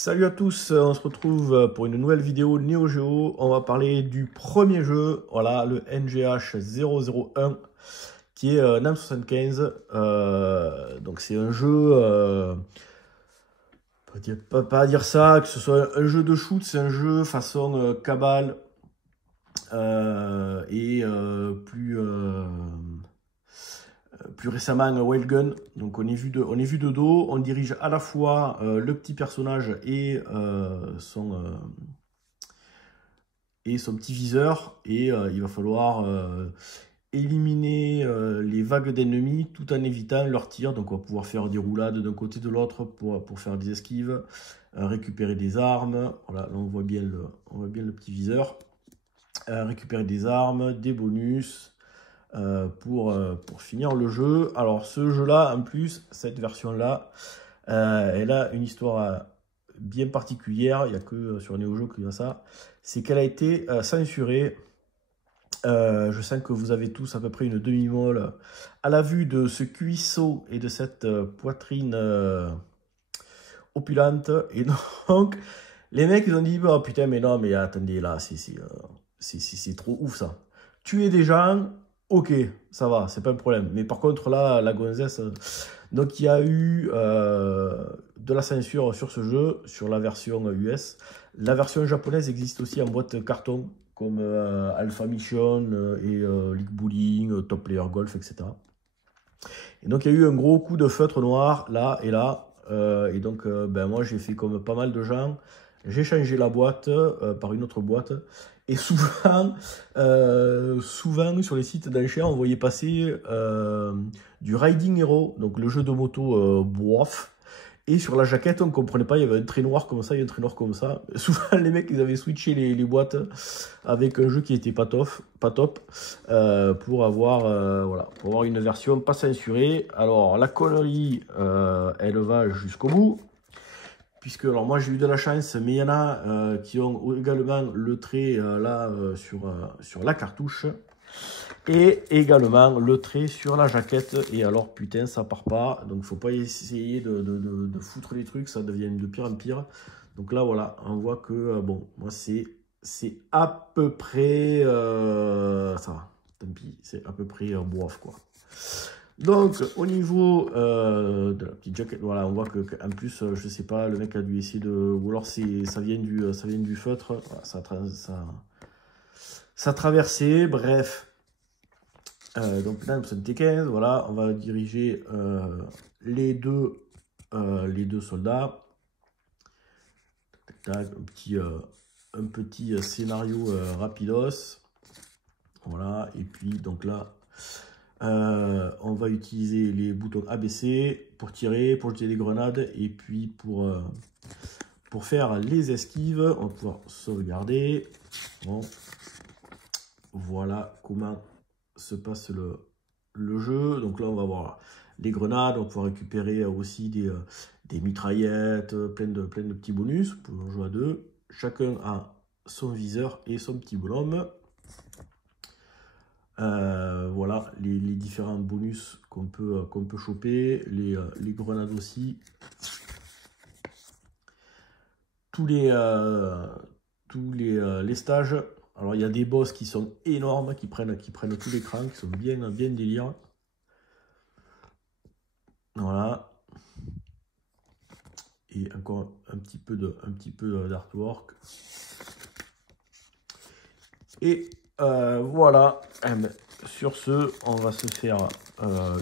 Salut à tous, on se retrouve pour une nouvelle vidéo Neo Geo. On va parler du premier jeu, voilà, le NGH 001, qui est NAM 75. Donc c'est un jeu, pas dire ça, que ce soit un jeu de shoot, c'est un jeu façon Cabal et plus récemment Whalegun. Donc on est vu de dos, on dirige à la fois le petit personnage et son petit viseur, et il va falloir éliminer les vagues d'ennemis tout en évitant leurs tirs. Donc on va pouvoir faire des roulades d'un côté de l'autre pour faire des esquives, récupérer des armes. Voilà, là on voit bien le petit viseur. Récupérer des armes, des bonus. Pour finir le jeu. Alors ce jeu-là, en plus, cette version-là, elle a une histoire bien particulière. Il n'y a que sur Neo Geo qu'il y a ça. C'est qu'elle a été censurée. Je sens que vous avez tous à peu près une demi-molle à la vue de ce cuisseau et de cette poitrine opulente. Et donc, les mecs, ils ont dit, oh, putain, mais non, mais attendez, là, c'est trop ouf, ça. Tuer des gens... Ok, ça va, c'est pas un problème. Mais par contre, là, la gonzesse... Donc, il y a eu de la censure sur ce jeu, sur la version US. La version japonaise existe aussi en boîte carton, comme Alpha Mission et League Bowling, Top Player Golf, etc. Et donc, il y a eu un gros coup de feutre noir, là et là. Et donc, moi, j'ai fait comme pas mal de gens. J'ai changé la boîte par une autre boîte. Et souvent sur les sites d'enchères, on voyait passer du Riding Hero, donc le jeu de moto bof. Et sur la jaquette, on ne comprenait pas, il y avait un trait noir comme ça, il y a un trait noir comme ça. Souvent, les mecs, ils avaient switché les boîtes avec un jeu qui était pas top, pour avoir une version pas censurée. Alors, la connerie, elle va jusqu'au bout. Puisque, alors moi j'ai eu de la chance, mais il y en a qui ont également le trait sur la cartouche. Et également le trait sur la jaquette. Et alors putain, ça part pas. Donc faut pas essayer de foutre les trucs, ça devient de pire en pire. Donc là voilà, on voit que bon, moi c'est à peu près ça va. Tant pis, c'est à peu près bof quoi. Donc, au niveau de la petite jaquette, voilà, on voit qu'en plus, je sais pas, le mec a dû essayer de... Ou alors, ça vient du feutre. Voilà, ça a traversé, bref. Donc, là, T15, voilà, on va diriger les deux soldats. Tac, tac, un petit scénario rapidos. Voilà, et puis, donc là... on va utiliser les boutons ABC pour tirer, pour jeter des grenades, et puis pour faire les esquives. On va pouvoir sauvegarder. Bon. Voilà comment se passe le jeu. Donc là on va voir les grenades, on va pouvoir récupérer aussi des mitraillettes, plein de petits bonus pour jouer à deux. Chacun a son viseur et son petit bonhomme. Voilà les différents bonus qu'on peut choper, les grenades aussi, tous les stages. Alors il y a des boss qui sont énormes, qui prennent tout l'écran, qui sont bien délire. Voilà, et encore un petit peu d'artwork. Et voilà, sur ce, on va se faire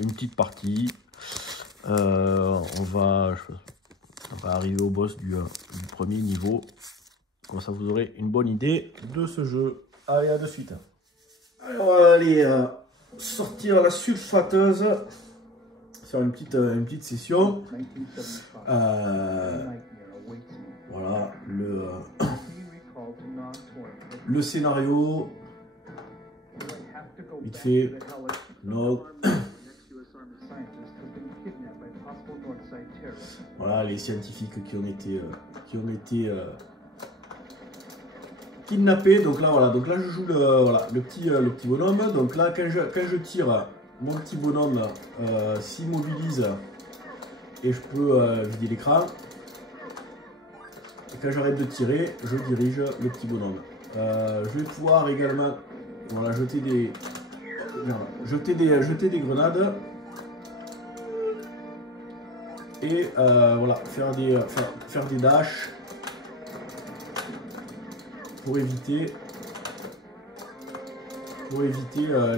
une petite partie. On va arriver au boss du premier niveau. Comme ça, vous aurez une bonne idée de ce jeu. Allez, à de suite. Alors, on va aller sortir la sulfateuse sur une petite session. Voilà, le scénario. Vite fait, no. Voilà les scientifiques qui ont été kidnappés. Donc là voilà, donc là je joue le petit bonhomme. Donc là quand je tire, mon petit bonhomme s'immobilise et je peux vider l'écran. quand j'arrête de tirer, je dirige le petit bonhomme. Je vais pouvoir également voilà, jeter des grenades. Et voilà, faire des dashs pour éviter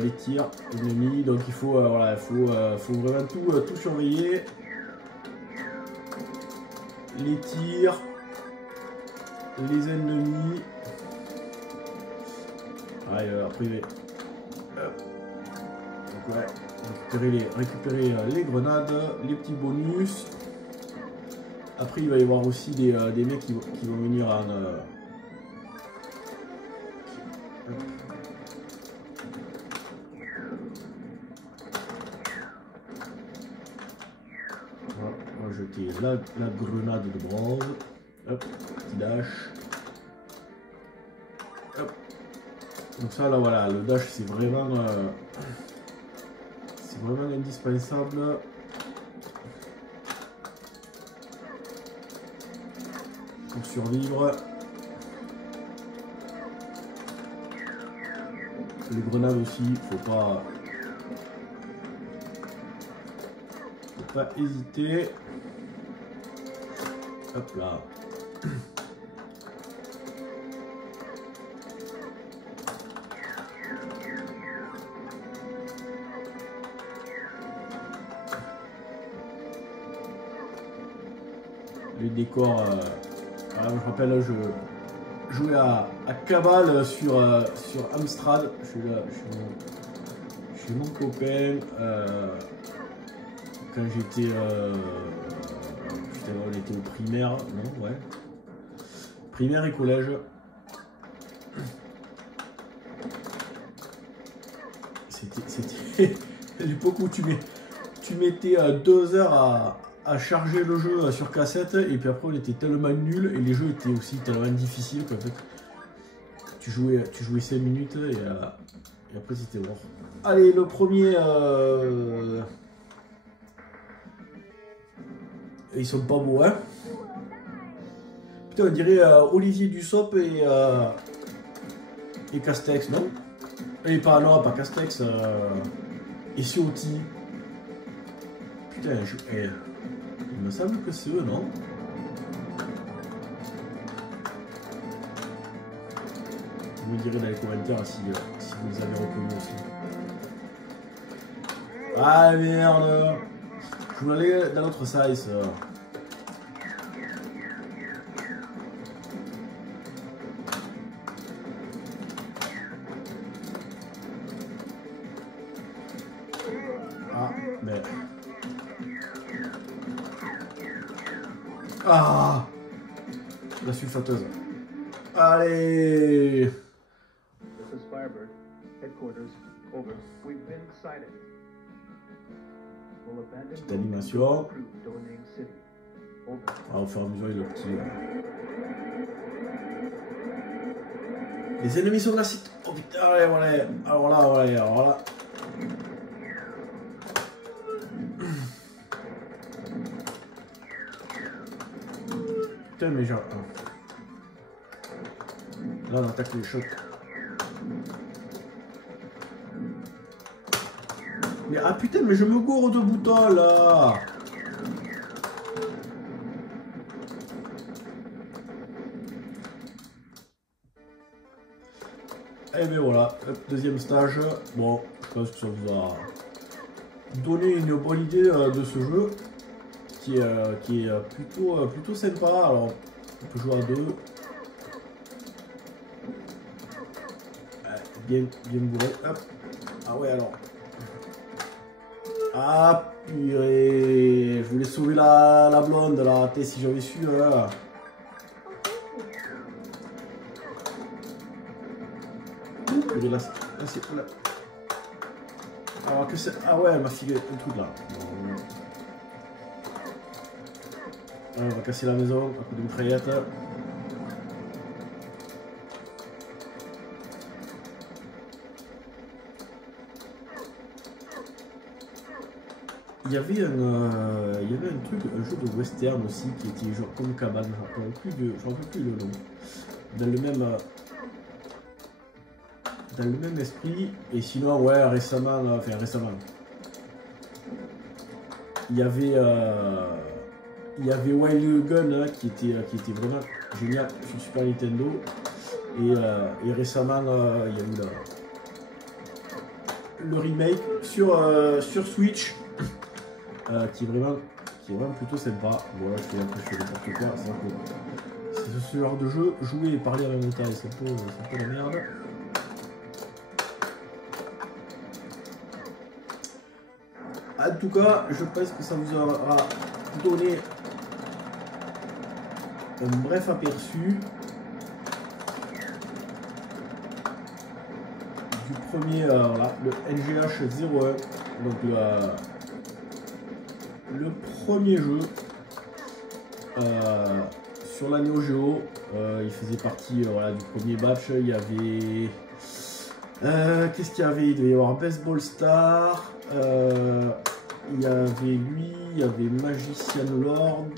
les tirs ennemis. Donc il faut, voilà, faut vraiment tout surveiller. Les tirs, les ennemis. Ouais, après, donc ouais, récupérer les grenades, les petits bonus. Après, il va y avoir aussi des mecs qui vont venir en... Voilà, on va jeter la grenade de bronze. Hop, petit dash. Hop. Donc ça, là, voilà, le dash, c'est vraiment indispensable. Pour survivre. Les grenades aussi, faut pas hésiter. Hop là. Les décors, je rappelle, je jouais à Cabal sur Amstrad. Je suis là, chez mon copain. Quand j'étais. Putain, on était au primaire, non? Ouais. Primaire et collège. C'était l'époque où tu mettais 2 heures à charger le jeu sur cassette, et puis après on était tellement nuls et les jeux étaient aussi tellement difficiles qu'en fait tu jouais 5 minutes et après c'était mort. Allez, le premier ils sont pas beaux, hein. Putain, on dirait Olivier Dussopt et Castex, non? Et pas, non, pas Castex, et Ciotti. Putain, il me semble que c'est eux, non? Vous me direz dans les commentaires si vous les avez reconnus aussi. Ah merde! Je voulais aller dans l'autre size. Ah, mais... Ah, la sulfateuse. Allez. This is Firebird, headquarters, over. We've been sighted. We'll abandon Petite animation. Domain City. Over. Ah, au fur et à mesure, il est petit. Les ennemis sont là, c'est... Oh putain, allez, voilà. Alors là, voilà, alors là. Putain, mais genre... Là, on attaque les chocs. Mais ah putain, mais je me gourde de boutons, là. Et bien voilà, deuxième stage. Bon, je pense que ça vous a donné une bonne idée de ce jeu. Qui est plutôt sympa. Alors, on peut jouer à 2. Bien bourré. Hop. Ah ouais, alors. Ah purée. Je voulais sauver la blonde là. Si j'avais su. Là. Purée, là c'est. Là. Alors que c'est. Ah ouais, elle m'a filé un truc là. Bon. On va casser la maison à coup de mitraillette. il y avait un truc, un jeu de western aussi qui était genre comme Cabane, je ne me rappelle plus le nom. Dans le même esprit, et sinon, ouais, récemment, il y avait Wild Gun hein, qui était vraiment génial sur Super Nintendo, et récemment, il y a eu le remake sur Switch, qui est vraiment plutôt sympa. Voilà, je fais n'importe quoi, c'est ce genre de jeu, jouer et parler en même temps, c'est un peu la merde. En tout cas, je pense que ça vous aura donné un bref aperçu du premier, voilà, le NGH01, donc le premier jeu sur la Neo Geo. Il faisait partie voilà, du premier batch. Il y avait qu'est-ce qu'il y avait? Il devait y avoir Baseball Star, il y avait lui, il y avait Magician Lord,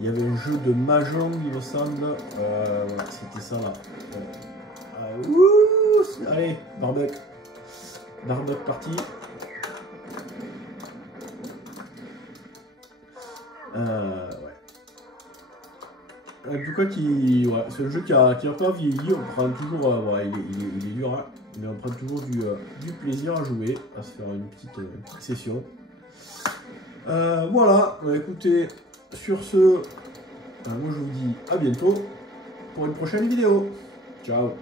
il y avait un jeu de Mahjong, il me semble. C'était ça là. Allez, Barbuck parti. Ouais. En tout cas, ouais, c'est un jeu qui a pas vieilli. On prend toujours, ouais, il est dur, hein, mais on prend toujours du plaisir à jouer, à se faire une petite session. Voilà, bah, écoutez, sur ce, moi je vous dis à bientôt pour une prochaine vidéo. Ciao.